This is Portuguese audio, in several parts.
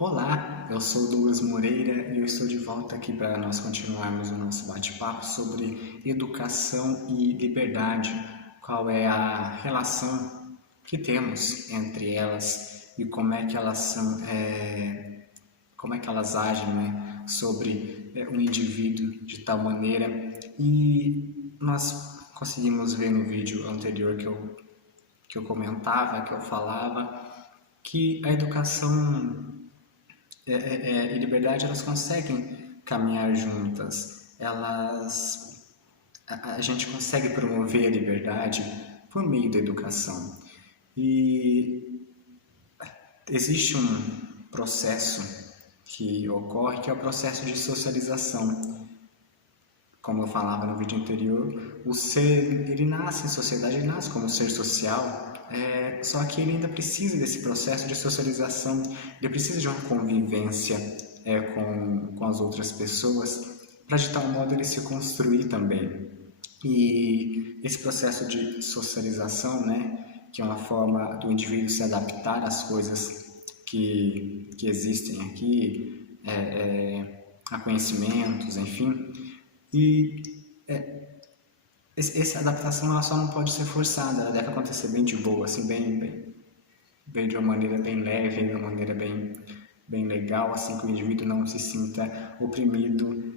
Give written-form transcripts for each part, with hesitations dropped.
Olá, eu sou Douglas Moreira e eu estou de volta aqui para nós continuarmos o nosso bate-papo sobre educação e liberdade. Qual é a relação que temos entre elas e como é que elas são, como é que elas agem, né, sobre o indivíduo de tal maneira. E nós conseguimos ver no vídeo anterior que eu comentava, que eu falava, que a educação e liberdade elas conseguem caminhar juntas. A gente consegue promover a liberdade por meio da educação. E existe um processo que ocorre que é o processo de socialização. Como eu falava no vídeo anterior, o ser, ele nasce em sociedade, ele nasce como ser social, só que ele ainda precisa desse processo de socialização, ele precisa de uma convivência com as outras pessoas, para de tal modo ele se construir também. E esse processo de socialização, né, que é uma forma do indivíduo se adaptar às coisas que existem aqui, a conhecimentos, enfim, e essa adaptação ela só não pode ser forçada, ela deve acontecer bem de boa, assim, bem de uma maneira bem leve, de uma maneira bem legal, assim que o indivíduo não se sinta oprimido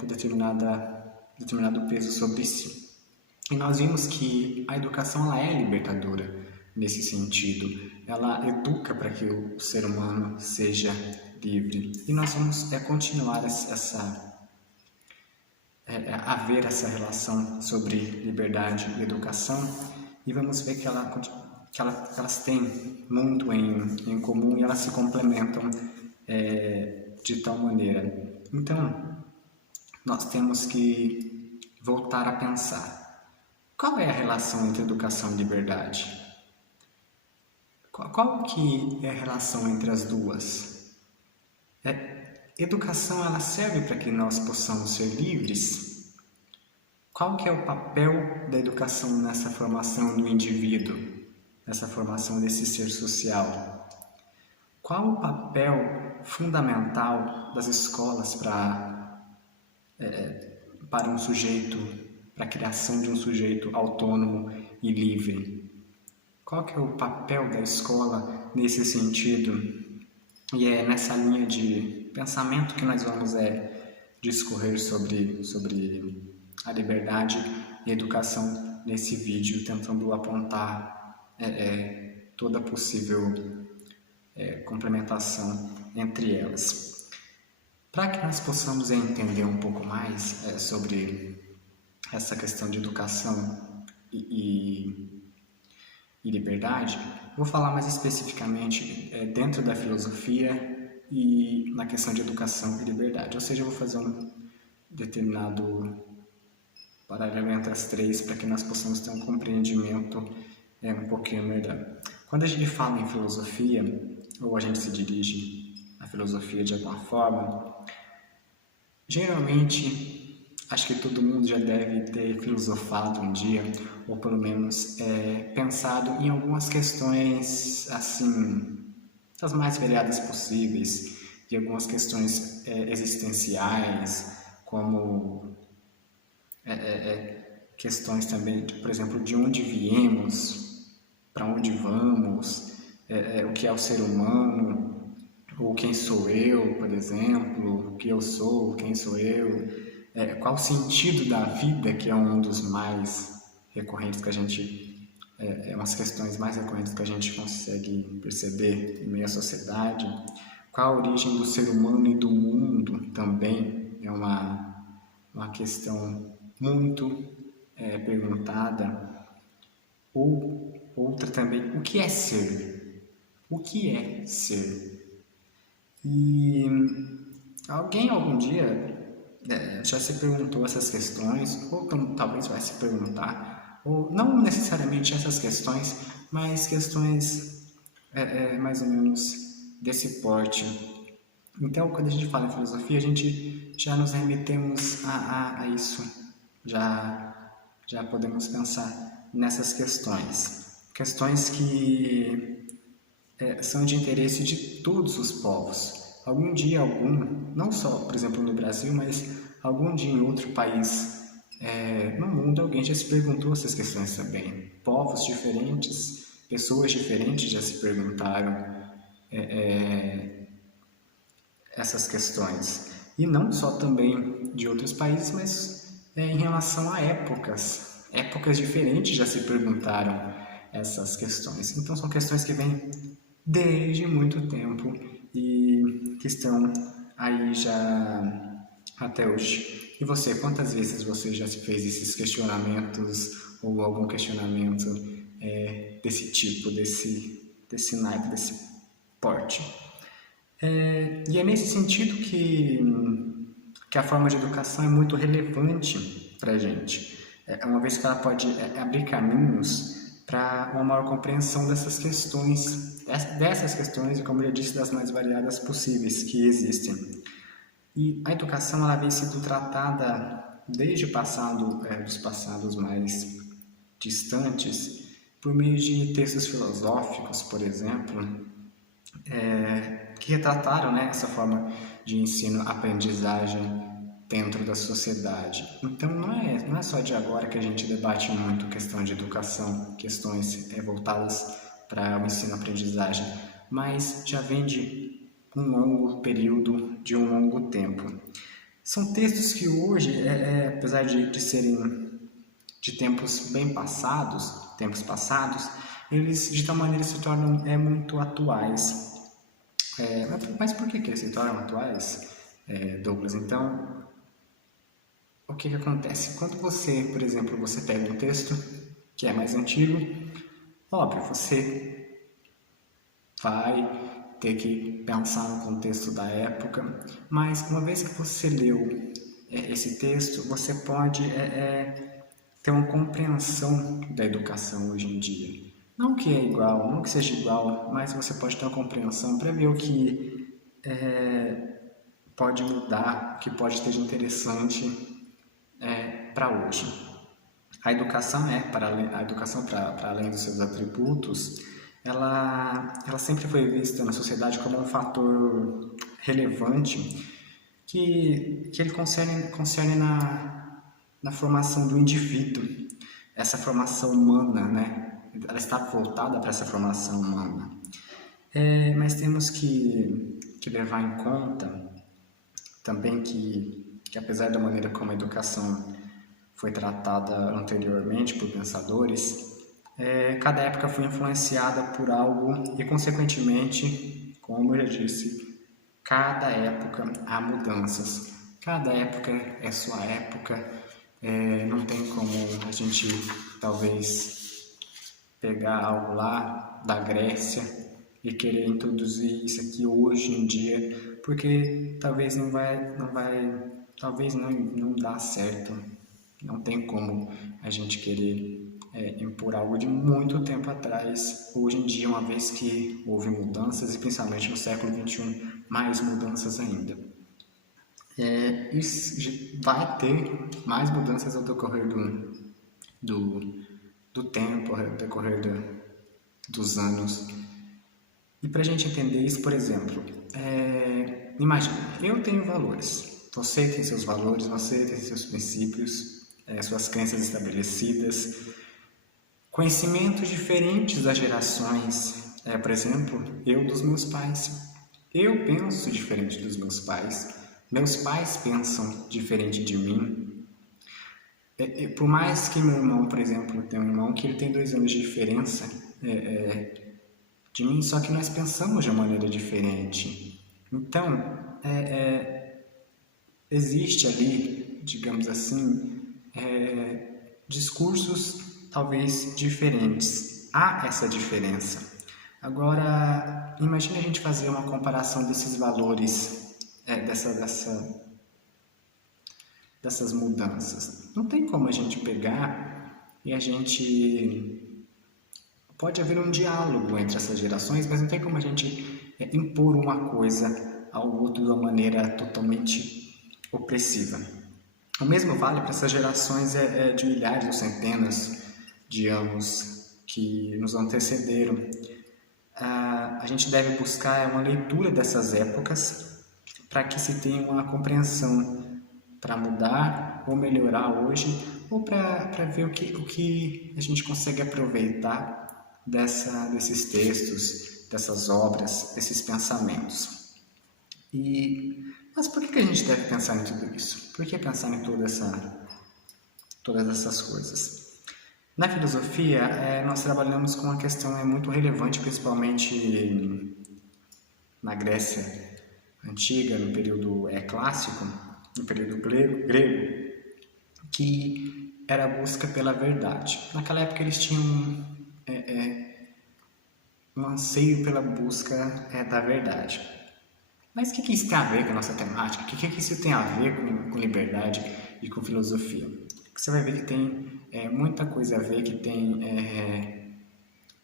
por determinado peso sobre si. E nós vimos que a educação ela é libertadora nesse sentido, ela educa para que o ser humano seja livre. E nós vamos continuar a ver essa relação sobre liberdade e educação e vamos ver que elas têm muito em comum e elas se complementam de tal maneira. Então, nós temos que voltar a pensar. Qual é a relação entre educação e liberdade? Qual que é a relação entre as duas? Educação ela serve para que nós possamos ser livres? Qual que é o papel da educação nessa formação do indivíduo, nessa formação desse ser social? Qual o papel fundamental das escolas para um sujeito, para a criação de um sujeito autônomo e livre? Qual que é o papel da escola nesse sentido? E é nessa linha de pensamento que nós vamos discorrer sobre a liberdade e a educação nesse vídeo, tentando apontar toda possível complementação entre elas. Para que nós possamos entender um pouco mais sobre essa questão de educação e liberdade, vou falar mais especificamente dentro da filosofia e na questão de educação e liberdade. Ou seja, eu vou fazer um determinado paralelo entre as três para que nós possamos ter um compreendimento um pouquinho melhor. Quando a gente fala em filosofia, ou a gente se dirige à filosofia de alguma forma, geralmente, acho que todo mundo já deve ter filosofado um dia, ou pelo menos pensado em algumas questões, assim, das mais variadas possíveis, de algumas questões existenciais, como questões também, por exemplo, de onde viemos, para onde vamos, o que é o ser humano, ou quem sou eu, por exemplo, o que eu sou, quem sou eu, qual o sentido da vida, que é um dos mais recorrentes que a gente, umas questões mais recorrentes que a gente consegue perceber em meio à sociedade, qual a origem do ser humano e do mundo também é uma questão muito perguntada, ou outra também, o que é ser? O que é ser? E alguém algum dia já se perguntou essas questões, ou talvez vai se perguntar, ou não necessariamente essas questões, mas questões mais ou menos desse porte. Então, quando a gente fala em filosofia, a gente já nos remetemos a isso, já podemos pensar nessas questões. Questões que são de interesse de todos os povos. Algum dia não só, por exemplo, no Brasil, mas algum dia em outro país no mundo, alguém já se perguntou essas questões também. Povos diferentes, pessoas diferentes já se perguntaram essas questões. E não só também de outros países, mas em relação a épocas. Épocas diferentes já se perguntaram essas questões. Então são questões que vêm desde muito tempo e que estão aí já até hoje. E você, quantas vezes você já se fez esses questionamentos ou algum questionamento desse tipo, desse naipe, desse porte? E é nesse sentido que a forma de educação é muito relevante para a gente, uma vez que ela pode abrir caminhos para uma maior compreensão dessas questões e, como eu disse, das mais variadas possíveis que existem. E a educação ela vem sendo tratada desde o passado, dos passados mais distantes, por meio de textos filosóficos, por exemplo, que retrataram essa forma de ensino-aprendizagem dentro da sociedade. Então não é só de agora que a gente debate muito questão de educação, questões voltadas para o ensino-aprendizagem, mas já vem de um longo período, de um longo tempo. São textos que hoje, apesar de serem de tempos passados, eles de tal maneira se tornam muito atuais. Mas por que eles se tornam atuais, Douglas? Então, o que acontece? Quando você, por exemplo, você pega um texto que é mais antigo, óbvio, você vai ter que pensar no contexto da época, mas uma vez que você leu esse texto, você pode ter uma compreensão da educação hoje em dia. Não que é igual, não que seja igual, mas você pode ter uma compreensão para ver o que pode mudar, o que pode ter de interessante para hoje. A educação, para além dos seus atributos, ela sempre foi vista na sociedade como um fator relevante que ele concerne na formação do indivíduo, essa formação humana, ela está voltada para essa formação humana. Mas temos que levar em conta também que apesar da maneira como a educação foi tratada anteriormente por pensadores, cada época foi influenciada por algo e, consequentemente, como eu já disse, cada época há mudanças. Cada época é sua época, não tem como a gente talvez pegar algo lá da Grécia e querer introduzir isso aqui hoje em dia, porque talvez não dá certo. Não tem como a gente querer impor algo de muito tempo atrás, hoje em dia, uma vez que houve mudanças, e principalmente no século XXI, mais mudanças ainda. Vai ter mais mudanças ao decorrer do tempo, ao decorrer dos anos. E para a gente entender isso, por exemplo, imagine, eu tenho valores, você tem seus valores, você tem seus princípios, suas crenças estabelecidas, conhecimentos diferentes das gerações, por exemplo, eu dos meus pais. Eu penso diferente dos meus pais pensam diferente de mim. Por mais que meu irmão, por exemplo, tenha um irmão que ele tem 2 anos de diferença de mim, só que nós pensamos de uma maneira diferente. Então, existe ali, digamos assim, discursos talvez diferentes. Há essa diferença. Agora, imagine a gente fazer uma comparação desses valores, dessas mudanças. Não tem como a gente pegar e a gente... Pode haver um diálogo entre essas gerações, mas não tem como a gente impor uma coisa ao outro de uma maneira totalmente opressiva. O mesmo vale para essas gerações de milhares ou centenas de anos que nos antecederam. a gente deve buscar uma leitura dessas épocas para que se tenha uma compreensão para mudar ou melhorar hoje, ou para ver o que a gente consegue aproveitar desses textos, dessas obras, desses pensamentos. Mas por que a gente deve pensar em tudo isso? Por que pensar em todas essas coisas? Na filosofia, nós trabalhamos com uma questão muito relevante, principalmente na Grécia Antiga, no período clássico, no período grego, que era a busca pela verdade. Naquela época eles tinham um anseio pela busca da verdade. Mas o que isso tem a ver com a nossa temática? O que isso tem a ver com liberdade e com filosofia? Você vai ver que tem muita coisa a ver, que tem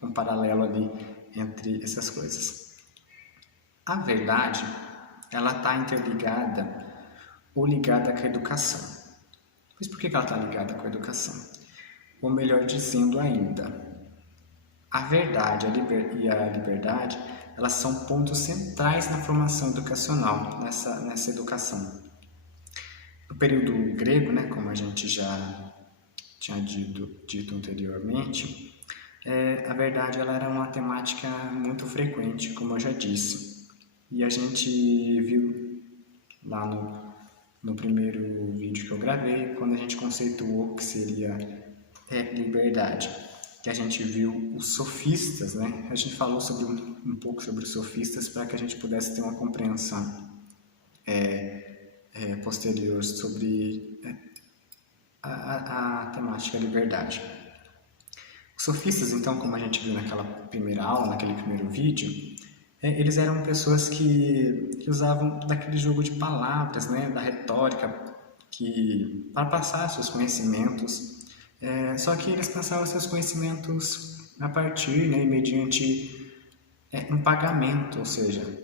um paralelo ali entre essas coisas. A verdade, ela está interligada ou ligada com a educação. Mas por que ela está ligada com a educação? Ou melhor dizendo ainda, a verdade e a liberdade, elas são pontos centrais na formação educacional, nessa educação. No período grego, né, como a gente já tinha dito anteriormente, a verdade ela era uma temática muito frequente, como eu já disse. E a gente viu lá no primeiro vídeo que eu gravei, quando a gente conceituou o que seria liberdade, que a gente viu os sofistas, né? A gente falou um pouco sobre os sofistas para que a gente pudesse ter uma compreensão posterior sobre a temática liberdade. Os sofistas, então, como a gente viu naquela primeira aula, naquele primeiro vídeo, eles eram pessoas que usavam daquele jogo de palavras, né, da retórica, para passar seus conhecimentos, só que eles passavam seus conhecimentos a partir, né, mediante um pagamento, ou seja,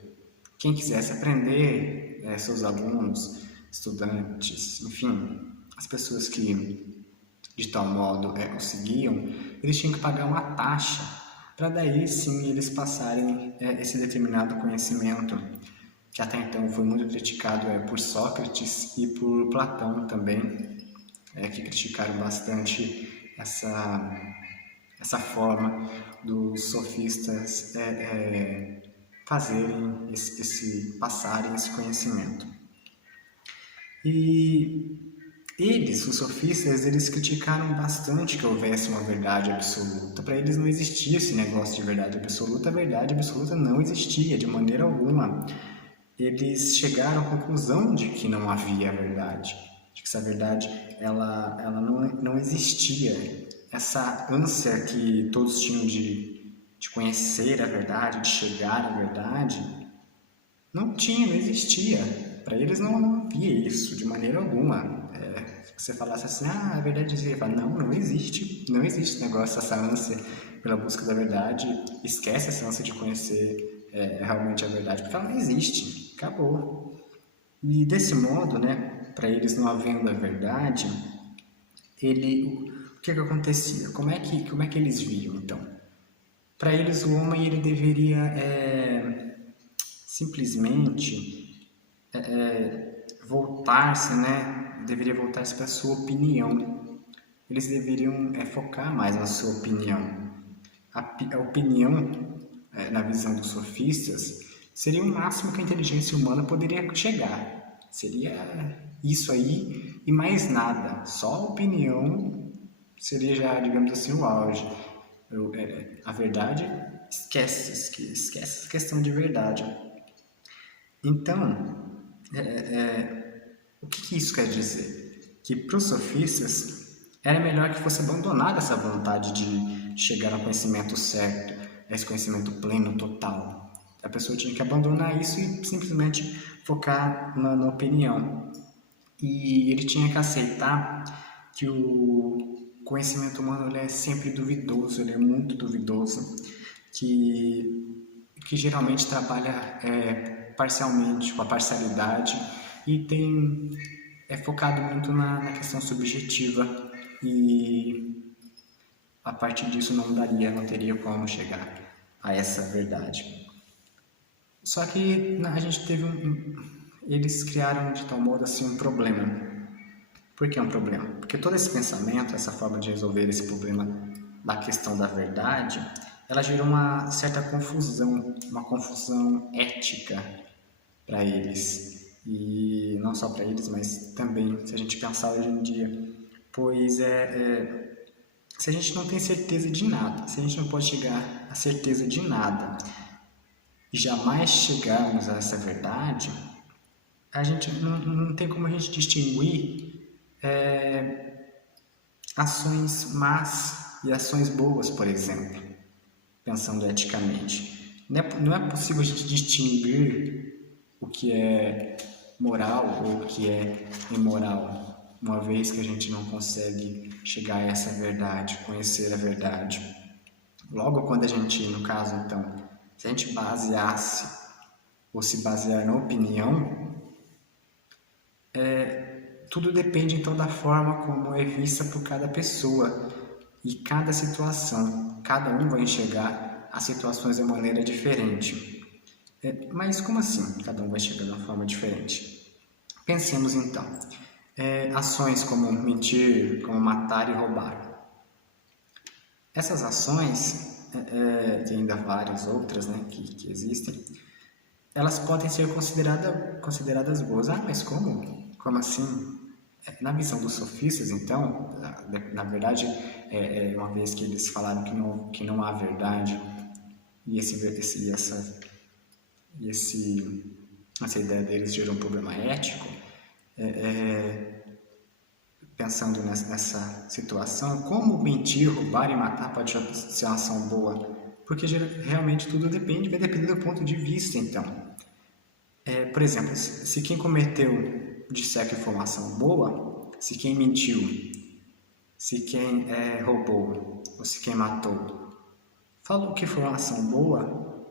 quem quisesse aprender, seus alunos, estudantes, enfim, as pessoas que de tal modo conseguiam, eles tinham que pagar uma taxa para daí sim eles passarem esse determinado conhecimento, que até então foi muito criticado por Sócrates e por Platão também, que criticaram bastante essa forma dos sofistas fazerem passarem esse conhecimento. E eles, os sofistas, eles criticaram bastante que houvesse uma verdade absoluta. Para eles não existia esse negócio de verdade absoluta. A verdade absoluta não existia de maneira alguma. Eles chegaram à conclusão de que não havia verdade, de que essa verdade ela não existia. Essa ânsia que todos tinham de conhecer a verdade, de chegar à verdade, não existia. Para eles não havia isso de maneira alguma. Se você falasse assim, a verdade existe, não existe esse negócio, essa ânsia pela busca da verdade, esquece essa ânsia de conhecer realmente a verdade, porque ela não existe, acabou. E desse modo, né, para eles não havendo a verdade, o que acontecia? Como é que eles viam, então? Para eles o homem ele deveria simplesmente voltar-se, né? Deveria voltar-se para a sua opinião. Eles deveriam focar mais na sua opinião. A opinião, na visão dos sofistas, seria o máximo que a inteligência humana poderia chegar. Seria isso aí e mais nada. Só a opinião seria já, digamos assim, o auge. A verdade, esquece essa questão de verdade. Então, o que isso quer dizer? Que para os sofistas era melhor que fosse abandonada essa vontade de chegar ao conhecimento certo, a esse conhecimento pleno, total. A pessoa tinha que abandonar isso e simplesmente focar na opinião. E ele tinha que aceitar que o conhecimento humano ele é sempre duvidoso, ele é muito duvidoso, que geralmente trabalha parcialmente, com a parcialidade, e é focado muito na questão subjetiva, e a partir disso não teria como chegar a essa verdade. Só que a gente teve eles criaram de tal modo assim um problema. Por que é um problema? Porque todo esse pensamento, essa forma de resolver esse problema da questão da verdade, ela gerou uma certa confusão, uma confusão ética para eles. E não só para eles, mas também, se a gente pensar hoje em dia, pois se a gente não tem certeza de nada, se a gente não pode chegar à certeza de nada e jamais chegarmos a essa verdade, a gente não tem como a gente distinguir ações más e ações boas, por exemplo, pensando eticamente. Não é possível a gente distinguir o que é moral ou o que é imoral, uma vez que a gente não consegue chegar a essa verdade, conhecer a verdade. Logo, quando a gente, no caso, então, se a gente baseasse ou se basear na opinião, tudo depende então da forma como é vista por cada pessoa e cada situação. Cada um vai enxergar as situações de maneira diferente. Mas como assim? Cada um vai enxergar de uma forma diferente. Pensemos então. Ações como mentir, como matar e roubar. Essas ações, e ainda várias outras, né, que existem, elas podem ser consideradas boas. Ah, mas como? Como assim? Na visão dos sofistas, então, na verdade, uma vez que eles falaram que não há verdade, e essa ideia deles gerou um problema ético, pensando nessa situação, como mentir, roubar e matar pode ser uma ação boa? Porque realmente tudo vai depender do ponto de vista, então. Por exemplo, se quem cometeu disser que foi uma ação boa, se quem mentiu, se quem roubou, ou se quem matou, falou que foi uma ação boa,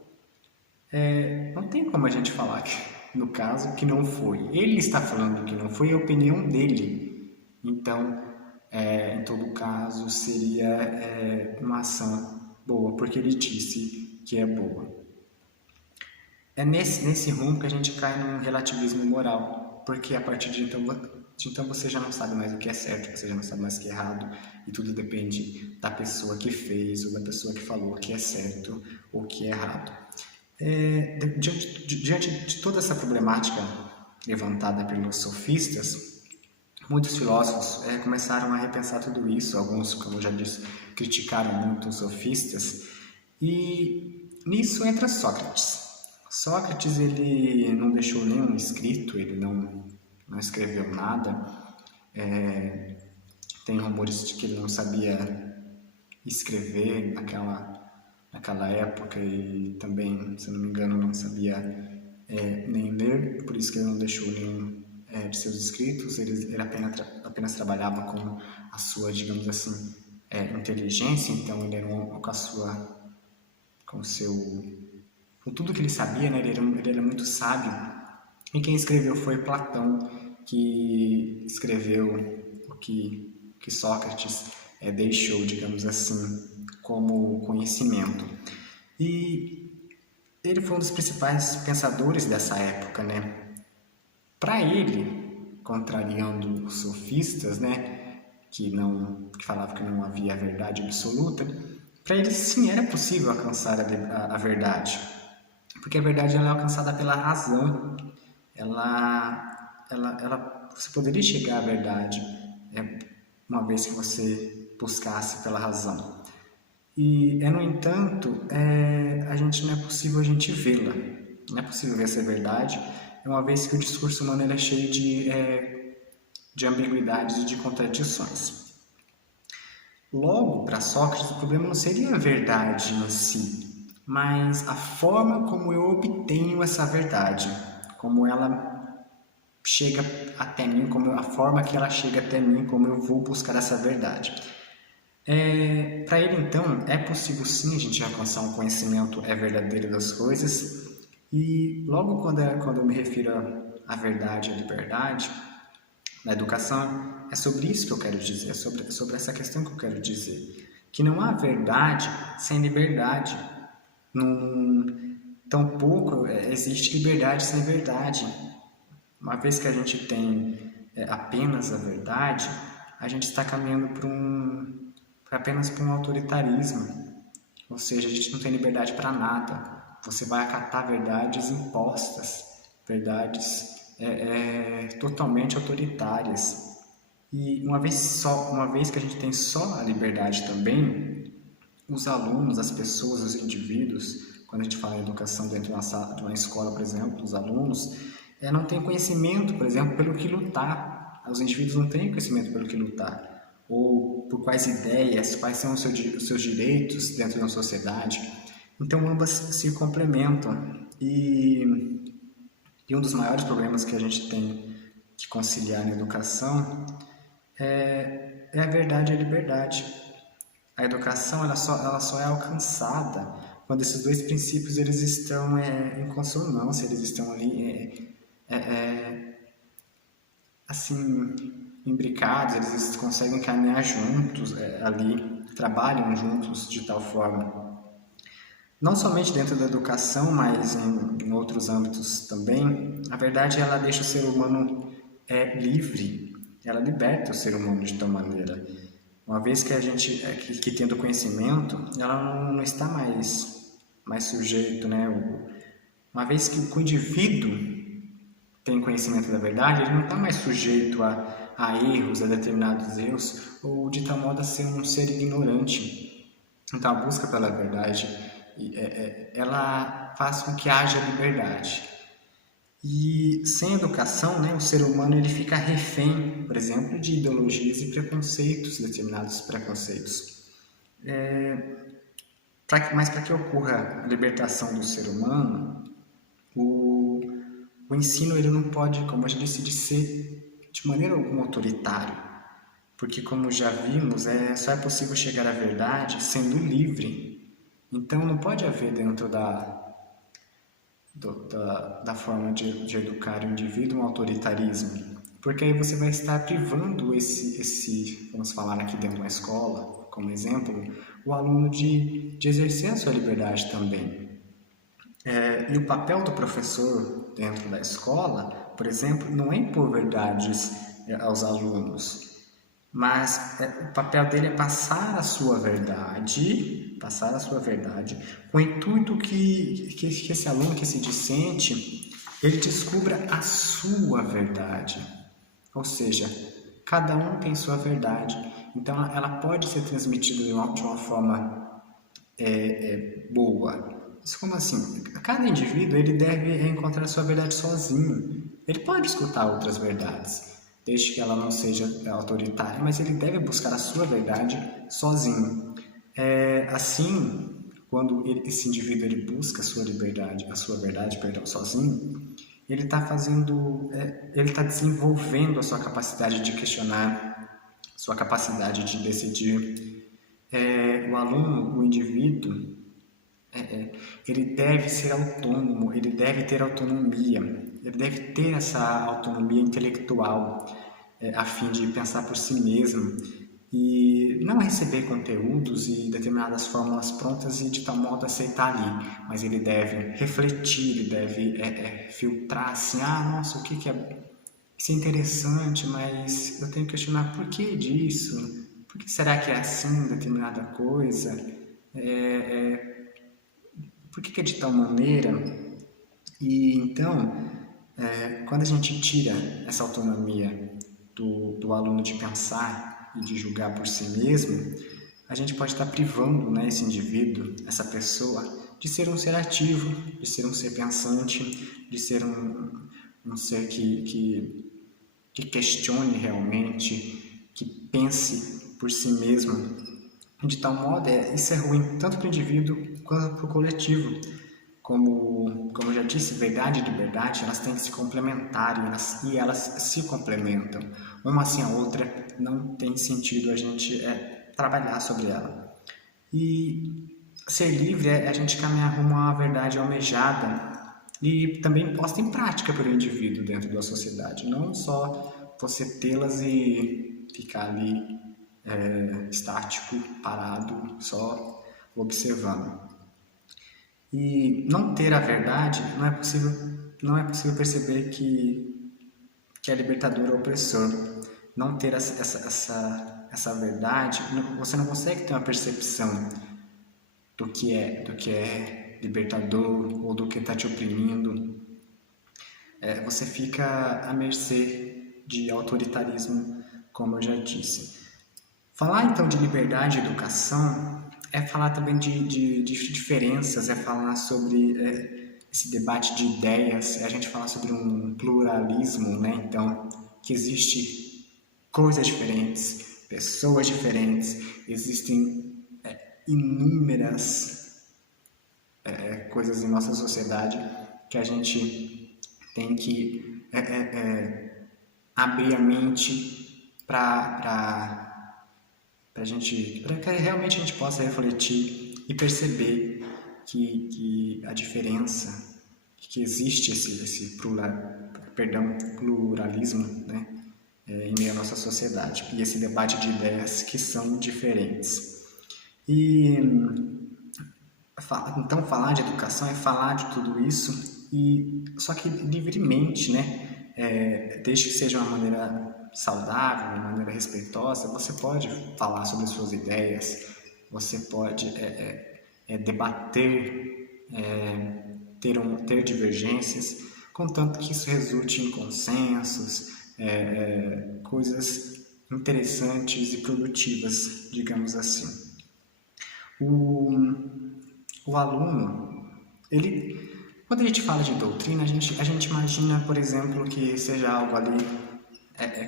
não tem como a gente falar que, no caso, que não foi. Ele está falando que não foi a opinião dele. Então, em todo caso, seria uma ação boa, porque ele disse que é boa. É nesse rumo que a gente cai num relativismo moral, porque a partir de então você já não sabe mais o que é certo, você já não sabe mais o que é errado, e tudo depende da pessoa que fez ou da pessoa que falou o que é certo ou o que é errado. Diante de toda essa problemática levantada pelos sofistas, muitos filósofos começaram a repensar tudo isso. Alguns, como eu já disse, criticaram muito os sofistas, e nisso entra Sócrates. Sócrates, ele não deixou nenhum escrito, ele não escreveu nada. Tem rumores de que ele não sabia escrever naquela época, e também, se não me engano, não sabia nem ler, por isso que ele não deixou nenhum de seus escritos. Ele apenas trabalhava com a sua, digamos assim, inteligência. Então ele era com tudo que ele sabia, né? Ele era muito sábio. E quem escreveu foi Platão, que escreveu o que Sócrates deixou, digamos assim, como conhecimento. E ele foi um dos principais pensadores dessa época, né? Para ele, contrariando os sofistas, né, que falavam que não havia verdade absoluta, para ele sim era possível alcançar a verdade, porque a verdade ela é alcançada pela razão. Você poderia chegar à verdade uma vez que você buscasse pela razão. E, no entanto, não é possível a gente vê-la. Não é possível ver essa verdade, uma vez que o discurso humano é cheio de ambiguidades e de contradições. Logo, para Sócrates, o problema não seria a verdade em si, mas a forma como eu obtenho essa verdade, como ela chega até mim, a forma que ela chega até mim, como eu vou buscar essa verdade. Para ele, então, é possível sim a gente alcançar um conhecimento verdadeiro das coisas, e logo quando eu me refiro à verdade e à liberdade, na educação, é sobre isso que eu quero dizer, é sobre essa questão que eu quero dizer, que não há verdade sem liberdade. Num, tampouco existe liberdade sem verdade. Uma vez que a gente tem apenas a verdade, a gente está caminhando apenas para um autoritarismo. Ou seja, a gente não tem liberdade para nada. Você vai acatar verdades impostas, verdades totalmente autoritárias. E uma vez que a gente tem só a liberdade também, os alunos, as pessoas, os indivíduos, quando a gente fala em educação dentro de uma escola, por exemplo, os alunos não têm conhecimento, por exemplo, pelo que lutar. Os indivíduos não têm conhecimento pelo que lutar, ou por quais ideias, quais são os seus direitos dentro de uma sociedade. Então, ambas se complementam. E um dos maiores problemas que a gente tem que conciliar na educação é a verdade e a liberdade. A educação ela só é alcançada quando esses dois princípios eles estão em consonância, eles estão ali assim imbricados, eles conseguem caminhar juntos ali, trabalham juntos de tal forma, não somente dentro da educação, mas em outros âmbitos também. A verdade ela deixa o ser humano livre, ela liberta o ser humano de tal maneira. Uma vez que a gente que tendo conhecimento, ela não está mais sujeito, né? Uma vez que o indivíduo tem conhecimento da verdade, ele não está mais sujeito a erros, a determinados erros, ou de tal modo a ser um ser ignorante. Então a busca pela verdade, ela faz com que haja liberdade. E sem educação, né, o ser humano ele fica refém, por exemplo, de ideologias e preconceitos, determinados preconceitos. Mas para que ocorra a libertação do ser humano, o ensino ele não pode, como a gente disse, ser de maneira alguma autoritário, porque como já vimos, só é possível chegar à verdade sendo livre. Então não pode haver dentro da forma de educar o indivíduo um autoritarismo, porque aí você vai estar privando vamos falar aqui dentro de uma escola, como exemplo, o aluno de exercer a sua liberdade também. E o papel do professor dentro da escola, por exemplo, não é impor verdades aos alunos, mas o papel dele é passar a sua verdade, com o intuito que esse aluno, que esse discente, ele descubra a sua verdade. Ou seja, cada um tem sua verdade, então ela pode ser transmitida de uma forma boa. Isso como assim? Cada indivíduo ele deve encontrar a sua verdade sozinho. Ele pode escutar outras verdades, desde que ela não seja autoritária, mas ele deve buscar a sua verdade sozinho. Assim, quando esse indivíduo ele busca a sua verdade, perdão, sozinho, ele está ele está desenvolvendo a sua capacidade de questionar, sua capacidade de decidir. O aluno, o indivíduo, ele deve ser autônomo, ele deve ter autonomia, ele deve ter essa autonomia intelectual a fim de pensar por si mesmo e não receber conteúdos e determinadas fórmulas prontas e de tal modo aceitar ali, mas ele deve refletir, ele deve filtrar assim, nossa, o que é isso é interessante, mas eu tenho que questionar por que disso, por que será que é assim determinada coisa, por que é de tal maneira? E então, quando a gente tira essa autonomia do aluno de pensar e de julgar por si mesmo, a gente pode estar privando, né, esse indivíduo, essa pessoa, de ser um ser ativo, de ser um ser pensante, de ser um ser que questione realmente, que pense por si mesmo. De tal modo, isso é ruim tanto para o indivíduo quanto para o coletivo. Como eu já disse, verdade e liberdade, elas têm que se complementar e elas se complementam. Uma sem a outra, não tem sentido a gente trabalhar sobre ela. E ser livre é a gente caminhar rumo a uma verdade almejada e também posta em prática pelo indivíduo dentro da sociedade. Não só você tê-las e ficar ali estático, parado, só observando. E não ter a verdade, não é possível perceber que é libertador ou opressor. Não ter essa verdade, você não consegue ter uma percepção do que é libertador ou do que está te oprimindo. Você fica à mercê de autoritarismo, como eu já disse. Falar então de liberdade e educação é falar também de diferenças, é falar sobre esse debate de ideias, é a gente falar sobre um pluralismo, né? Então, que existe coisas diferentes, pessoas diferentes, existem inúmeras coisas em nossa sociedade que a gente tem que abrir a mente para que realmente a gente possa refletir e perceber que a diferença, que existe esse pluralismo, né, em meio à nossa sociedade, e esse debate de ideias que são diferentes. E então falar de educação é falar de tudo isso, e só que livremente, né? Desde que seja uma maneira saudável, uma maneira respeitosa, você pode falar sobre suas ideias, você pode debater, ter divergências, contanto que isso resulte em consensos, coisas interessantes e produtivas, digamos assim. O aluno, quando a gente fala de doutrina, a gente imagina, por exemplo, que seja algo ali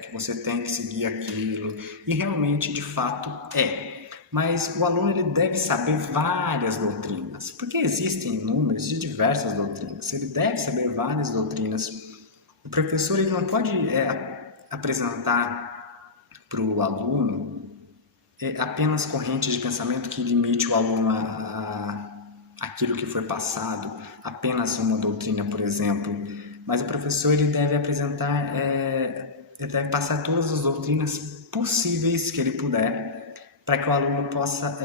que você tem que seguir aquilo, e realmente, de fato, é. Mas o aluno ele deve saber várias doutrinas, porque existem inúmeras e diversas doutrinas. Ele deve saber várias doutrinas. O professor ele não pode apresentar para o aluno apenas correntes de pensamento que limite o aluno a aquilo que foi passado, apenas uma doutrina, por exemplo. Mas o professor ele deve apresentar, ele deve passar todas as doutrinas possíveis que ele puder, para que o aluno possa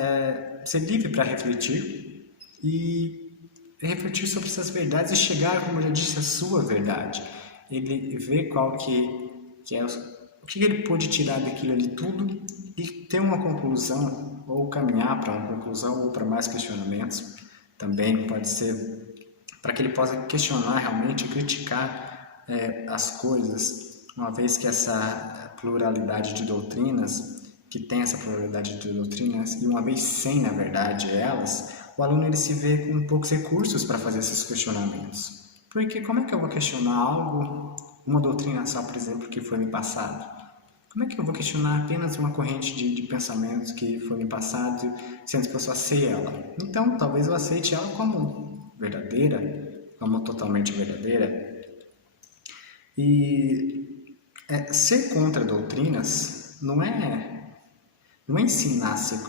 ser livre para refletir e refletir sobre essas verdades e chegar, como eu já disse, à sua verdade. Ele vê que é o que ele pôde tirar daquilo ali tudo e ter uma conclusão, ou caminhar para uma conclusão, ou para mais questionamentos. Também pode ser para que ele possa questionar realmente, criticar as coisas, uma vez que essa pluralidade de doutrinas, que tem essa pluralidade de doutrinas, e uma vez sem, na verdade, elas, o aluno ele se vê com poucos recursos para fazer esses questionamentos. Porque como é que eu vou questionar algo, uma doutrina só, por exemplo, que foi me passado? Como é que eu vou questionar apenas uma corrente de pensamentos que foi me passado, sendo que eu só sei ela? Então, talvez eu aceite ela como verdadeira, como totalmente verdadeira. E ser contra doutrinas não é ensinar sem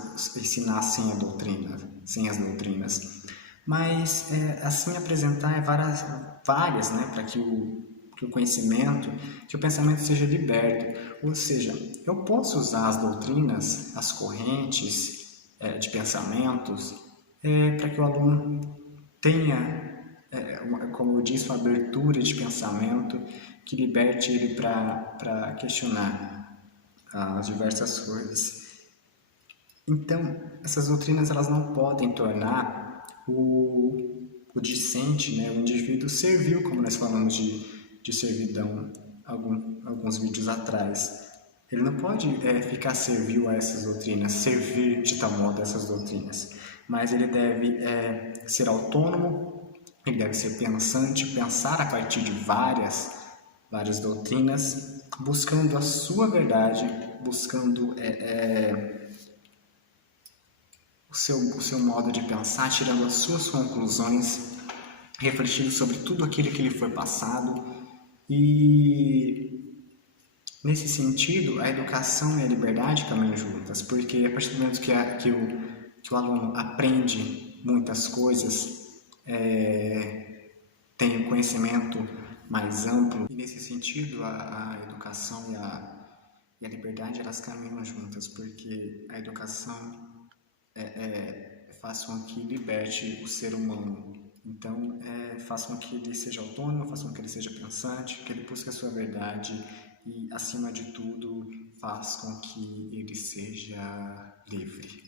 a doutrina, sem as doutrinas, mas assim apresentar várias, né, para que o conhecimento, que o pensamento seja liberto. Ou seja, eu posso usar as doutrinas, as correntes de pensamentos, para que o aluno tenha, como eu disse, uma abertura de pensamento que liberte ele para questionar as diversas coisas. Então, essas doutrinas elas não podem tornar o discente, né, o indivíduo servil, como nós falamos de servidão alguns vídeos atrás. Ele não pode ficar servil a essas doutrinas, servir de tal modo a essas doutrinas, mas ele deve ser autônomo, ele deve ser pensante, pensar a partir de várias doutrinas, buscando a sua verdade, buscando o seu modo de pensar, tirando as suas conclusões, refletindo sobre tudo aquilo que lhe foi passado. E nesse sentido, a educação e a liberdade caminham juntas, porque a partir do momento que o aluno aprende muitas coisas, tem um conhecimento mais amplo, e nesse sentido a educação e a liberdade elas caminham juntas, porque a educação faz com que liberte o ser humano Então, faça com que ele seja autônomo, faça com que ele seja pensante, que ele busque a sua verdade e, acima de tudo, faça com que ele seja livre.